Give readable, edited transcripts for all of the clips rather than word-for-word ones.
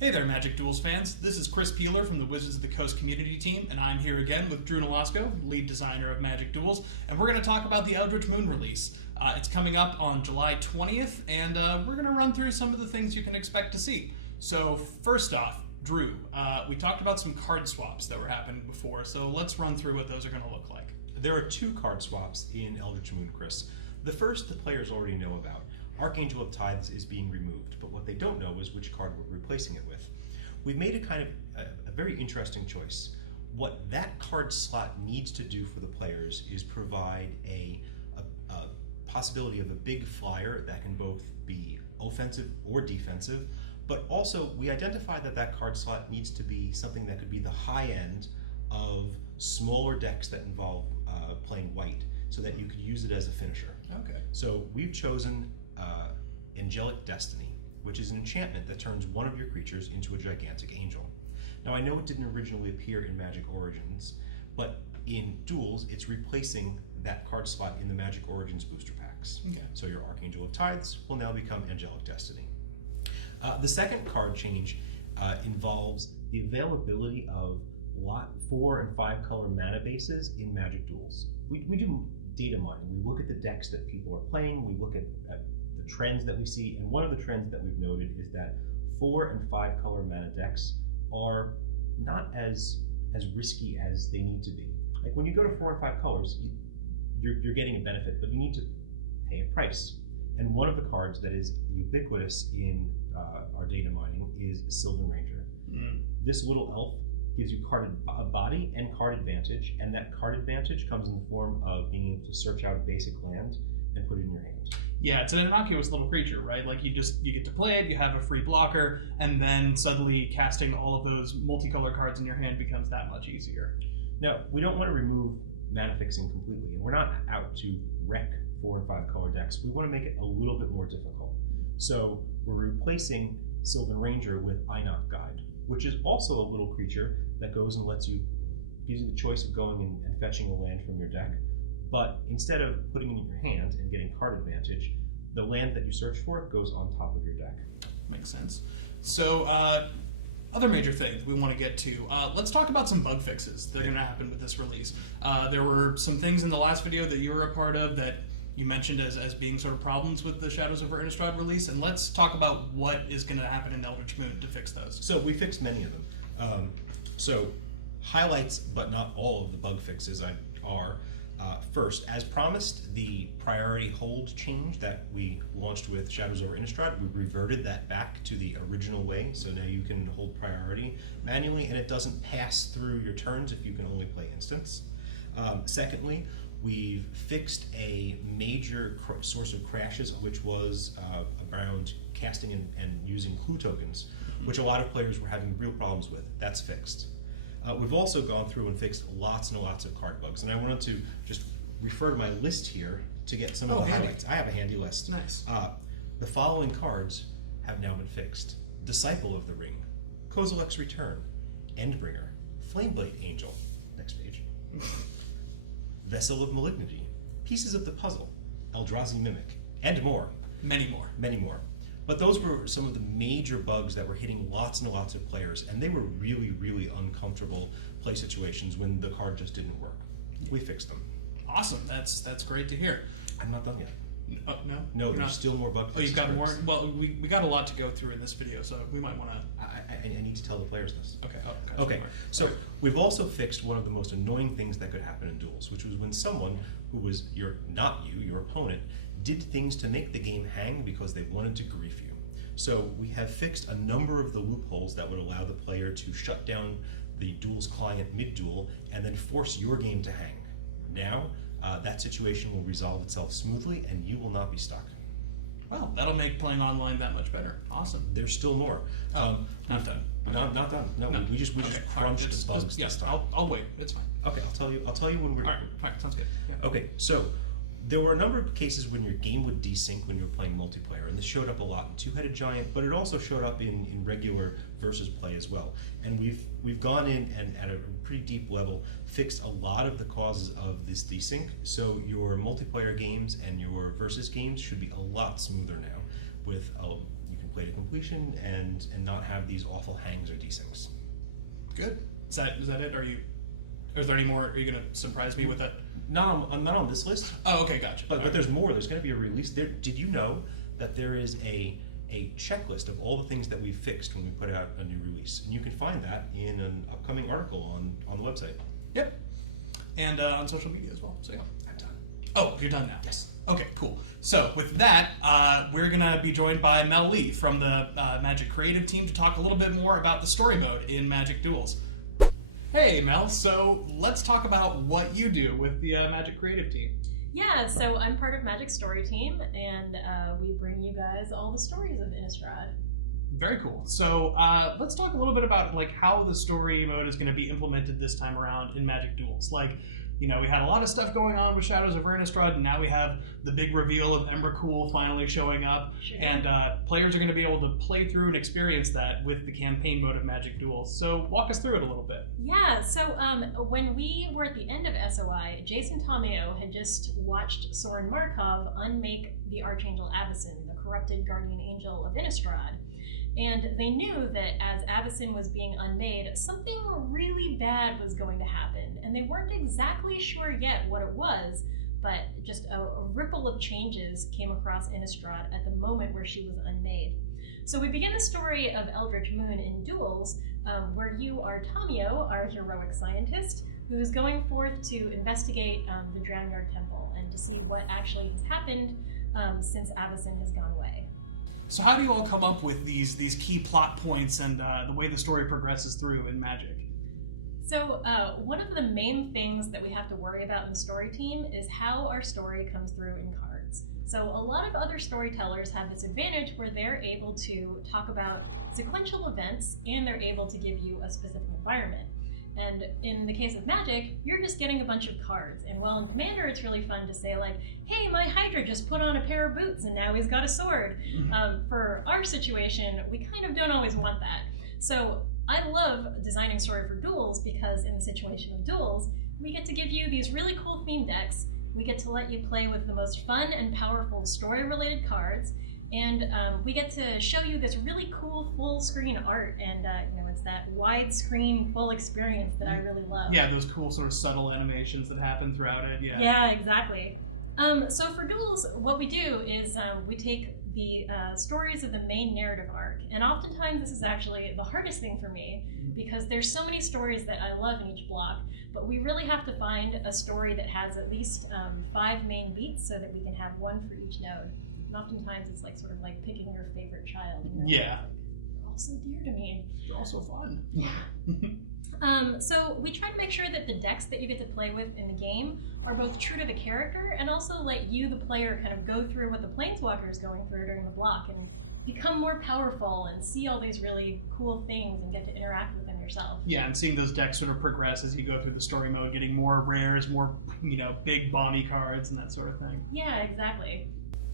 Hey there, Magic Duels fans. This is Chris Peeler from the Wizards of the Coast community team, and I'm here again with Drew Nolasco, lead designer of Magic Duels, and we're going to talk about the Eldritch Moon release. It's coming up on July 20th, and we're going to run through some of the things you can expect to see. So first off, Drew, we talked about some card swaps that were happening before, so let's run through what those are going to look like. There are two card swaps in Eldritch Moon, Chris. The first the players already know about. Archangel of Tithes is being removed, but what they don't know is which card we're replacing it with. We've made a very interesting choice. What that card slot needs to do for the players is provide a possibility of a big flyer that can both be offensive or defensive, but also we identified that that card slot needs to be something that could be the high end of smaller decks that involve playing white, so that you could use it as a finisher. Okay. So we've chosen Angelic Destiny, which is an enchantment that turns one of your creatures into a gigantic angel. Now I know it didn't originally appear in Magic Origins, but in Duels it's replacing that card slot in the Magic Origins booster packs. Okay. So your Archangel of Tithes will now become Angelic Destiny. The second card change involves the availability of 4 and 5 color mana bases in Magic Duels. We do data mining. We look at the decks that people are playing, we look at the trends that we see, and one of the trends that we've noted is that 4 and 5 color mana decks are not as risky as they need to be. Like when you go to 4 and 5 colors, you're getting a benefit, but you need to pay a price. And one of the cards that is ubiquitous in our data mining is Sylvan Ranger. This little elf gives you a body and card advantage, and that card advantage comes in the form of being able to search out a basic land and put it in your hand. Yeah, it's an innocuous little creature, right? Like you get to play it, you have a free blocker, and then suddenly casting all of those multicolor cards in your hand becomes that much easier. Now, we don't want to remove mana fixing completely, and we're not out to wreck 4 and 5 color decks. We want to make it a little bit more difficult. So we're replacing Sylvan Ranger with Einok Guide, which is also a little creature that goes and gives you the choice of going and fetching a land from your deck. But instead of putting it in your hand and getting card advantage, the land that you search for goes on top of your deck. Makes sense. So, other major things we want to get to. Let's talk about some bug fixes that are going to happen with this release. There were some things in the last video that you were a part of that you mentioned as being sort of problems with the Shadows over Innistrad release, and let's talk about what is going to happen in Eldritch Moon to fix those. So we fixed many of them. So highlights, but not all of the bug fixes are, first, as promised, the priority hold change that we launched with Shadows over Innistrad, we reverted that back to the original way, so now you can hold priority manually, and it doesn't pass through your turns if you can only play instants. Secondly, we've fixed a major source of crashes, which was around casting and using clue tokens, which a lot of players were having real problems with. That's fixed. We've also gone through and fixed lots and lots of card bugs, and I wanted to just refer to my list here to get some of the highlights. I have a handy list. Nice. The following cards have now been fixed: Disciple of the Ring, Kozilek's Return, Endbringer, Flameblade Angel, next page, Vessel of Malignity, Pieces of the Puzzle, Eldrazi Mimic, and more. Many more. Many more. But those were some of the major bugs that were hitting lots and lots of players, and they were really, really uncomfortable play situations when the card just didn't work. We fixed them. Awesome. That's great to hear. I'm not done yet. No? No, there's still more bug fixes. Oh, you've got more? Well, we got a lot to go through in this video, so we might want to... I need to tell the players this. Okay. Okay, so we've also fixed one of the most annoying things that could happen in duels, which was when someone who was your opponent, did things to make the game hang because they wanted to grief you. So we have fixed a number of the loopholes that would allow the player to shut down the duels client mid-duel and then force your game to hang. Now, that situation will resolve itself smoothly and you will not be stuck. Well, that'll make playing online that much better. Awesome. There's still more. Not done. Not done. No. We just crunched the bugs this time. I'll wait. It's fine. Okay, I'll tell you when we're... All right, sounds good. Yeah. Okay, so there were a number of cases when your game would desync when you were playing multiplayer, and this showed up a lot in Two-Headed Giant, but it also showed up in regular versus play as well. And we've gone in and at a pretty deep level fixed a lot of the causes of this desync, so your multiplayer games and your versus games should be a lot smoother now. With you can play to completion and not have these awful hangs or desyncs. Good. Is that it? Or is there any more? Are you going to surprise me with that? Not on this list. Oh, okay, gotcha. But there's more. There's going to be a release. Did you know that there is a checklist of all the things that we've fixed when we put out a new release? And you can find that in an upcoming article on the website. Yep. And on social media as well. So yeah. I'm done. Oh, you're done now? Yes. Okay, cool. So with that, we're going to be joined by Mel Lee from the Magic Creative team to talk a little bit more about the story mode in Magic Duels. Hey, Mel. So let's talk about what you do with the Magic Creative team. Yeah, so I'm part of Magic Story Team, and we bring you guys all the stories of Innistrad. Very cool. So let's talk a little bit about like how the story mode is going to be implemented this time around in Magic Duels. Like, you know, we had a lot of stuff going on with Shadows of Innistrad, and now we have the big reveal of Emrakul finally showing up, Sure. and players are going to be able to play through and experience that with the campaign mode of Magic Duels. So walk us through it a little bit. Yeah, so when we were at the end of SOI, Jason Tomeo had just watched Soren Markov unmake the Archangel Avacyn, the corrupted guardian angel of Innistrad. And they knew that as Avacyn was being unmade, something really bad was going to happen. And they weren't exactly sure yet what it was, but just a ripple of changes came across Innistrad at the moment where she was unmade. So we begin the story of Eldritch Moon in Duels, where you are Tamio, our heroic scientist, who's going forth to investigate the Drownyard Temple and to see what actually has happened since Avacyn has gone away. So how do you all come up with these key plot points and the way the story progresses through in Magic? So one of the main things that we have to worry about in the story team is how our story comes through in cards. So a lot of other storytellers have this advantage where they're able to talk about sequential events and they're able to give you a specific environment. And in the case of Magic, you're just getting a bunch of cards. And while in Commander, it's really fun to say like, hey, my Hydra just put on a pair of boots and now he's got a sword. For our situation, we kind of don't always want that. So I love designing story for Duels because in the situation of Duels, we get to give you these really cool theme decks. We get to let you play with the most fun and powerful story-related cards. And we get to show you this really cool full-screen art, and it's that widescreen full experience that I really love. Yeah, those cool sort of subtle animations that happen throughout it. Yeah. Yeah, exactly. So for Duels, what we do is we take the stories of the main narrative arc, and oftentimes this is actually the hardest thing for me because there's so many stories that I love in each block, but we really have to find a story that has at least 5 main beats so that we can have one for each node. And oftentimes it's like sort of like picking your favorite child. Yeah. They're all so dear to me. They're also fun. Yeah. So we try to make sure that the decks that you get to play with in the game are both true to the character and also let you, the player, kind of go through what the Planeswalker is going through during the block and become more powerful and see all these really cool things and get to interact with them yourself. Yeah, and seeing those decks sort of progress as you go through the story mode, getting more rares, more, big bomby cards and that sort of thing. Yeah, exactly.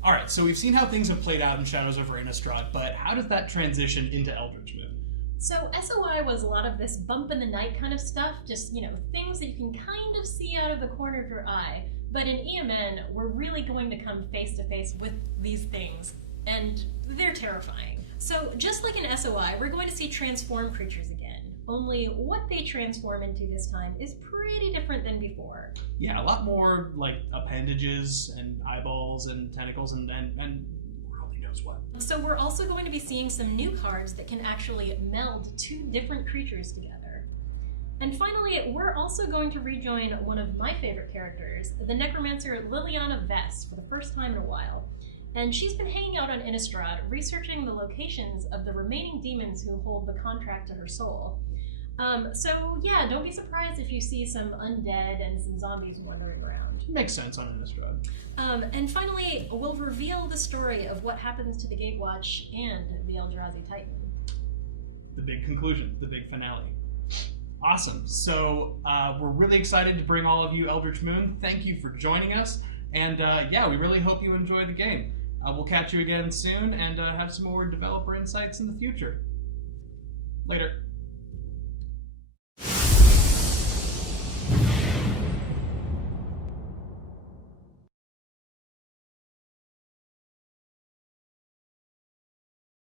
All right, so we've seen how things have played out in Shadows over Innistrad, but how does that transition into Eldritch Moon? So SOI was a lot of this bump in the night kind of stuff, just, things that you can kind of see out of the corner of your eye. But in EMN, we're really going to come face to face with these things, and they're terrifying. So just like in SOI, we're going to see transformed creatures again. Only what they transform into this time is pretty different than before. Yeah, a lot more like appendages and eyeballs and tentacles and Lord only knows what. So we're also going to be seeing some new cards that can actually meld 2 different creatures together. And finally, we're also going to rejoin one of my favorite characters, the Necromancer Liliana Vess, for the first time in a while. And she's been hanging out on Innistrad, researching the locations of the remaining demons who hold the contract to her soul. So yeah, don't be surprised if you see some undead and some zombies wandering around. Makes sense on Innistrad. And finally, we'll reveal the story of what happens to the Gatewatch and the Eldrazi Titan. The big conclusion, the big finale. Awesome. So we're really excited to bring all of you Eldritch Moon. Thank you for joining us. And we really hope you enjoy the game. We'll catch you again soon and have some more developer insights in the future. Later.